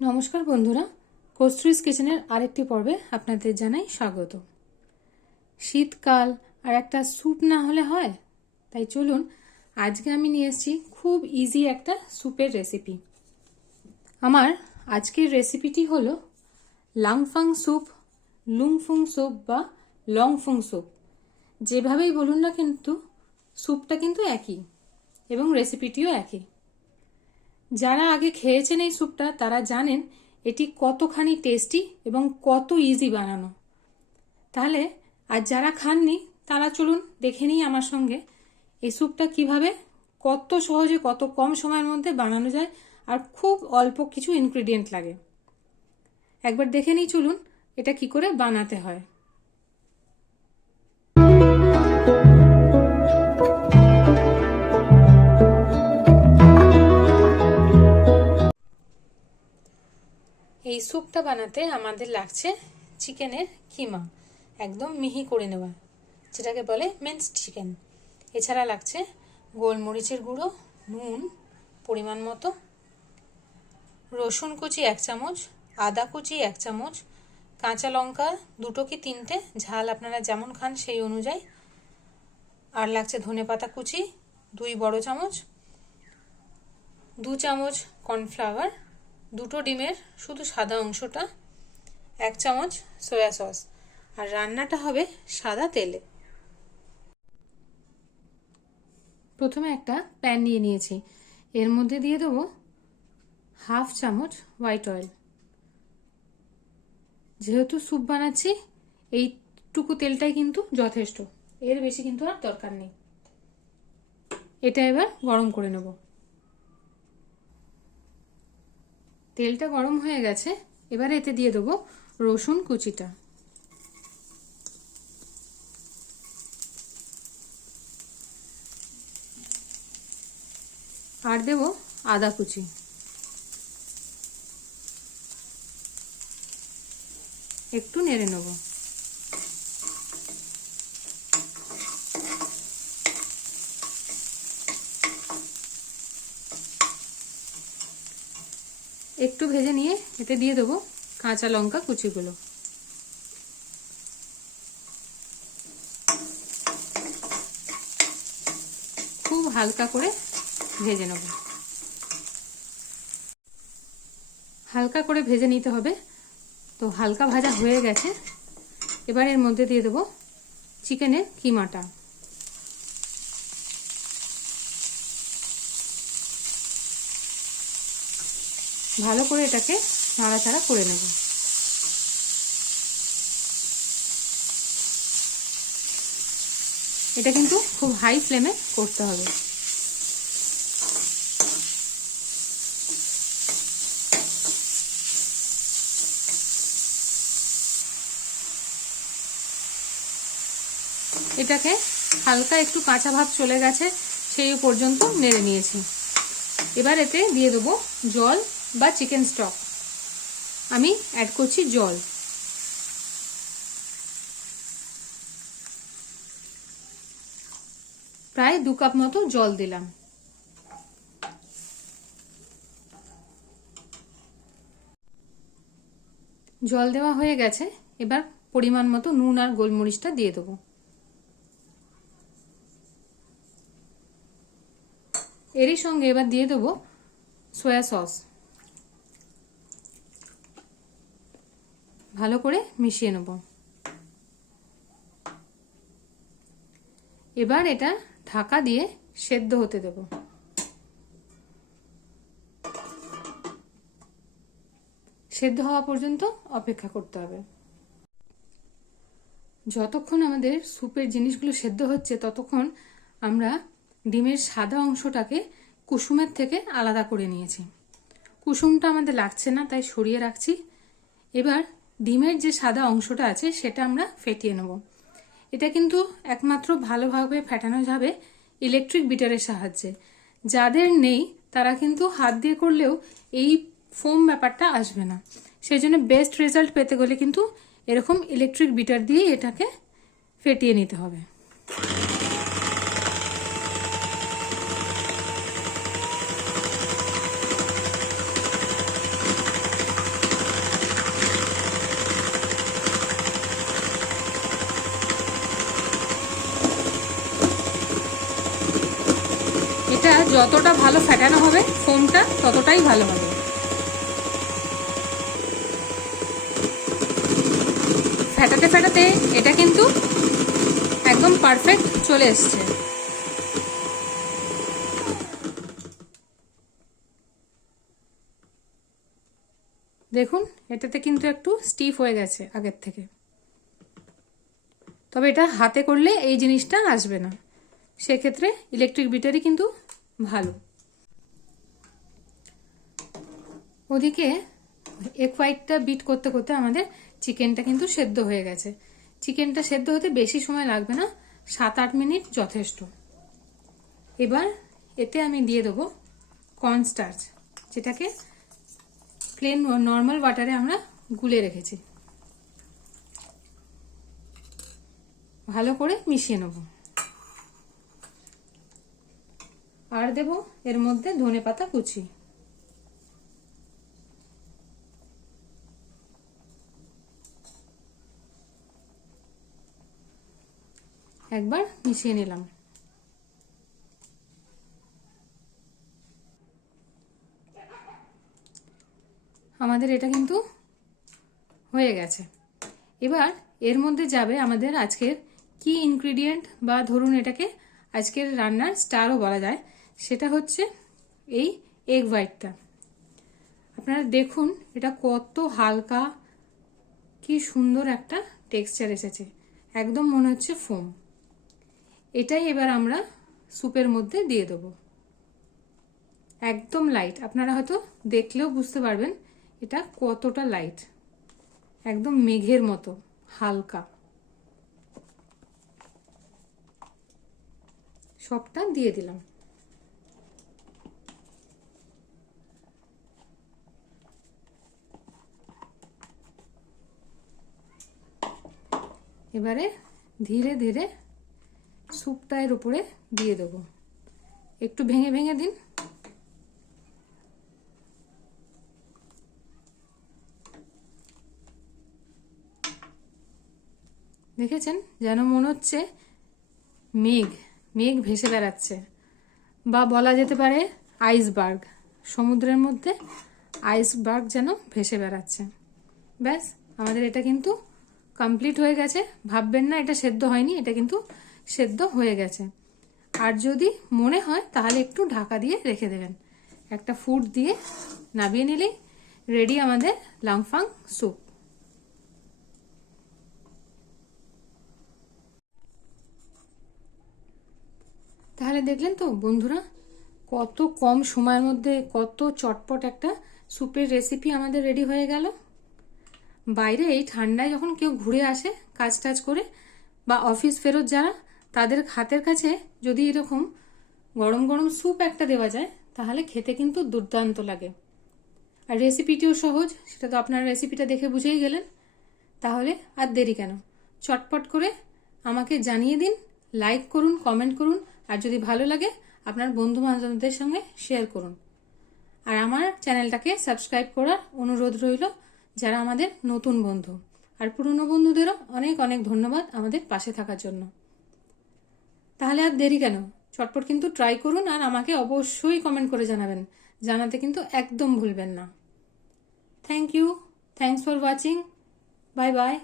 নমস্কার বন্ধুরা, কস্তুরীজ কিচেনের আরেকটি পর্বে আপনাদের জানাই স্বাগত। শীতকাল আর একটা স্যুপ না হলে হয়, তাই চলুন আজকে আমি নিয়ে এসেছি খুব ইজি একটা স্যুপের রেসিপি। আমার আজকের রেসিপিটি হলো লাংফাং স্যুপ, লুংফুং স্যুপ বা লংফুং স্যুপ। যেভাবেই বলুন না, কিন্তু স্যুপটা কিন্তু একই এবং রেসিপিটিও একই। যারা আগে খেয়েছেন এই স্যুপটা তারা জানেন এটি কতখানি টেস্টি এবং কত ইজি বানানো। তাহলে আর যারা খাননি তারা চলুন দেখে নিই আমার সঙ্গে এই স্যুপটা কিভাবে কত সহজে কত কম সময়ের মধ্যে বানানো যায় আর খুব অল্প কিছু ইনগ্রেডিয়েন্ট লাগে। একবার দেখে নিই চলুন এটা কি করে বানাতে হয়। এই স্যুপটা বানাতে আমাদের লাগছে চিকেনের কিমা, একদম মিহি করে নেওয়া, যেটাকে বলে মিন্সড চিকেন। এছাড়া লাগছে গোলমরিচের গুঁড়ো, নুন পরিমাণ মতো, রসুন কুচি 1 চামচ, আদা কুচি 1 চামচ, কাঁচা লঙ্কা 2 কি 3টে, ঝাল আপনারা যেমন খান সেই অনুযায়ী, আর লাগছে ধনেপাতা কুচি 2 বড় চামচ, 2 চামচ কর্নফ্লাওয়ার, 2টো ডিমের শুধু সাদা অংশটা, 1 চামচ সয়া সস, আর রান্নাটা হবে সাদা তেলে। প্রথমে একটা প্যান নিয়ে নিয়েছি, এর মধ্যে দিয়ে দেবো 1/2 চামচ হোয়াইট অয়েল। যেহেতু স্যুপ বানাচ্ছি এইটুকু তেলটাই কিন্তু যথেষ্ট, এর বেশি কিন্তু আর দরকার নেই। এটা এবার গরম করে নেব। তেলটা গরম হয়ে গেছে, এবার এতে দিয়ে দেবো রসুন কুচিটা, আর দেব আদা কুচি, একটু নেড়ে নেব। একটু ভেজে নিয়ে এতে দিয়ে দেবো কাঁচা লঙ্কা কুচিগুলো, খুব হালকা করে ভেজে নেব। হালকা করে ভেজে নিতে হবে। তো হালকা ভাজা হয়ে গেছে, এবার এর মধ্যে দিয়ে দেবো চিকেনের কিমাটা। ভালো করে এটাকে নাড়াচাড়া করে নেব। এটা কিন্তু খুব হাই ফ্লেমে করতে হবে। এটাকে হালকা একটু কাঁচা ভাব চলে গেছে সেই পর্যন্ত নেড়ে নিয়েছি। এবার এতে দিয়ে দেবো জল বা চিকেন স্টক। আমি অ্যাড করছি জল। প্রায় 2 কাপ মতো জল দিলাম। জল দেওয়া হয়ে গেছে, এবার পরিমাণ মতো নুন আর গোলমরিচটা দিয়ে দেবো। এরই সঙ্গে এবার দিয়ে দেবো সয়া সস। ভালো করে মিশিয়ে নেব। এবার এটা ঢাকা দিয়ে সেদ্ধ হতে দেব। সেদ্ধ হওয়া পর্যন্ত অপেক্ষা করতে হবে। যতক্ষণ আমাদের স্যুপের জিনিসগুলো সেদ্ধ হচ্ছে ততক্ষণ আমরা ডিমের সাদা অংশটাকে কুসুমের থেকে আলাদা করে নিয়েছি। কুসুমটা আমাদের লাগছে না, তাই সরিয়ে রাখছি। এবার ডিমের যে সাদা অংশটা আছে সেটা আমরা ফেটিয়ে নেব। এটা কিন্তু একমাত্র ভালোভাবে ফেটানো যাবে ইলেকট্রিক বিটারের সাহায্যে। যাদের নেই তারা কিন্তু হাত দিয়ে করলেও এই ফোম ব্যাপারটা আসবে না। সেই জন্য বেস্ট রেজাল্ট পেতে গেলে কিন্তু এরকম ইলেকট্রিক বিটার দিয়ে এটাকে ফেটিয়ে নিতে হবে। যতটা ভালো ফেটানো হবে ফোমটা ততটাই ভালো হবে। ফেটাতে ফেটাতে এটা কিন্তু একদম পারফেক্ট চলে এসছে। দেখুন এটাতে কিন্তু একটু স্টিফ হয়ে গেছে আগের থেকে, তবে এটা হাতে করলে এই জিনিসটা আসবে না, সেক্ষেত্রে ইলেকট্রিক বিটারই কিন্তু ভালো। ওদিকে এগ হোয়াইটটা বিট করতে করতে আমাদের চিকেনটা কিন্তু সেদ্ধ হয়ে গেছে। চিকেনটা সেদ্ধ হতে বেশি সময় লাগবে না, 7-8 মিনিট যথেষ্ট। এবার এতে আমি দিয়ে দেবো কর্নস্টার্চ, যেটাকে প্লেন নর্মাল ওয়াটারে আমরা গুলে রেখেছি। ভালো করে মিশিয়ে নেব। আর দেব এর মধ্যে ধনেপাতা কুচি। একবার মিশিয়ে নিলাম। আমাদের এটা কিন্তু হয়ে গেছে। এবার এর মধ্যে যাবে আমাদের আজকের কি ইনগ্রিডিয়েন্ট, বা ধরুন এটাকে আজকের রান্নার স্টারও বলা যায়, সেটা হচ্ছে এই এগ হোয়াইটটা। আপনারা দেখুন এটা কত হালকা, কি সুন্দর একটা টেক্সচার এসেছে, একদম মনে হচ্ছে ফোম। এটাই এবার আমরা স্যুপের মধ্যে দিয়ে দেব। একদম লাইট, আপনারা হয়তো দেখলেও বুঝতে পারবেন এটা কতটা লাইট, একদম মেঘের মতো হালকা। সবটা দিয়ে দিলাম। এবারে ধীরে ধীরে স্যুপটা এর উপরে দিয়ে দেব। একটু ভেঙে ভেঙে দিন। দেখেছেন, যেন মনে হচ্ছে মেঘ মেঘ ভেসে বেড়াচ্ছে, বা বলা যেতে পারে আইসবার্গ, সমুদ্রের মধ্যে আইসবার্গ যেন ভেসে বেড়াচ্ছে। ব্যাস, আমাদের এটা কিন্তু কমপ্লিট হয়ে গেছে। ভাববেন না এটা সেদ্ধ হয়নি, এটা কিন্তু সেদ্ধ হয়ে গেছে। আর যদি মনে হয় তাহলে একটু ঢাকা দিয়ে রেখে দেবেন। একটা ফুড দিয়ে নামিয়ে নিলেই রেডি আমাদের লাংফাং স্যুপ। তাহলে দেখলেন তো বন্ধুরা, কত কম সময়ের মধ্যে কত চটপট একটা স্যুপের রেসিপি আমাদের রেডি হয়ে গেল। বাইরে এই ঠান্ডায় যখন কেউ ঘুরে আসে কাজ টাজ করে, বা অফিস ফেরত যারা, তাদের হাতের কাছে যদি এরকম গরম গরম স্যুপ একটা দেওয়া যায় তাহলে খেতে কিন্তু দুর্দান্ত লাগে। আর রেসিপিটিও সহজ, সেটা তো আপনারা রেসিপিটা দেখে বুঝেই গেলেন। তাহলে আর দেরি কেন, চটপট করে আমাকে জানিয়ে দিন, লাইক করুন, কমেন্ট করুন, আর যদি ভালো লাগে আপনার বন্ধু বান্ধবদের সঙ্গে শেয়ার করুন। আর আমার চ্যানেলটাকে সাবস্ক্রাইব করার অনুরোধ রইল যারা আমাদের নতুন বন্ধু, আর পুরনো বন্ধুদেরও অনেক অনেক ধন্যবাদ আমাদের পাশে থাকার জন্য। তাহলে আর দেরি কেন, চটপট কিন্তু ট্রাই করুন, আর আমাকে অবশ্যই কমেন্ট করে জানাবেন, জানাতে কিন্তু একদম ভুলবেন না। Thank you, thanks for watching, bye by.